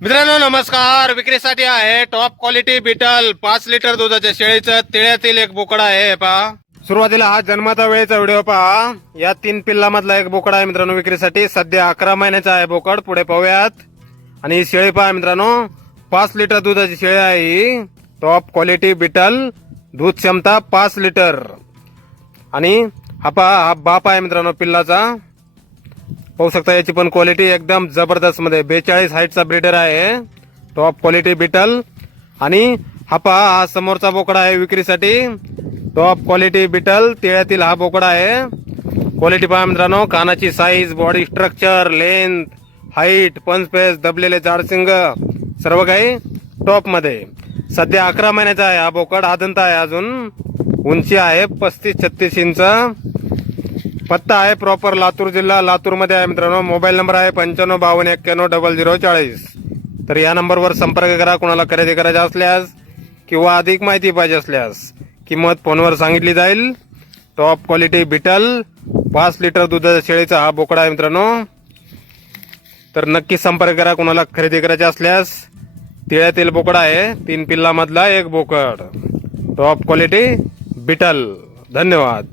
मित्रांनो नमस्कार. विक्रीसाठी आहे टॉप क्वालिटी बीटल 5 लिटर दुधाच्या शेळीचं तिळ्यातील एक बोकडा आहे. पहा, सुरुवातीला हा जन्माचा वेळेचा व्हिडिओ पहा. या 3 पिल्लामधला एक बोकडा आहे मित्रांनो विक्रीसाठी. सध्या 11 महिन्याचा आहे बोकड. पुढे पाहूयात. आणि ही शेळी पहा मित्रांनो, 5 लिटर दुधाची शेळी आहे ही. टॉप क्वालिटी बीटल, दूध क्षमता 5 लिटर. आणि हा पहा, हा बाप आहे मित्रांनो पिल्लाचा. पाहू शकता याची पण क्वालिटी एकदम जबरदस्त मध्ये 42 हाईटचा ब्रीडर आहे. Top quality Beetal. आणि हा पहा, हा समोरचा बोकडा आहे विक्रीसाठी. टॉप क्वालिटी बीटल तिळ्यातील हा बोकडा आहे. क्वालिटी पहा मित्रांनो, कानाची size, body structure, length, height, पंचपेस, दबलेले जाडसिंग सर्व काही टॉप मध्ये. सध्या 11 महिन्याचा आहे हा बोकड. आदंत आहे अजून. उंची आहे 35-36 इंच. पत्ता आहे प्रॉपर लातूर जिल्हा, लातूर मध्ये आहे मित्रांनो. मोबाईल नंबर आहे 9552910040. तर या नंबरवर संपर्क करा कोणाला खरेदी करायचे असल्यास किंवा अधिक माहिती पाहिजे असल्यास. किंमत फोनवर सांगितली जाईल. टॉप क्वालिटी बीटल 5 लिटर दुधाच्या शेळीचा हा बोकडा आहे मित्रांनो. तर नक्की संपर्क करा कोणाला खरेदी करायचे असल्यास. तिळ्यातील बोकडा आहे, 3 पिल्लामधला एक बोकड. Top quality Beetal. धन्यवाद.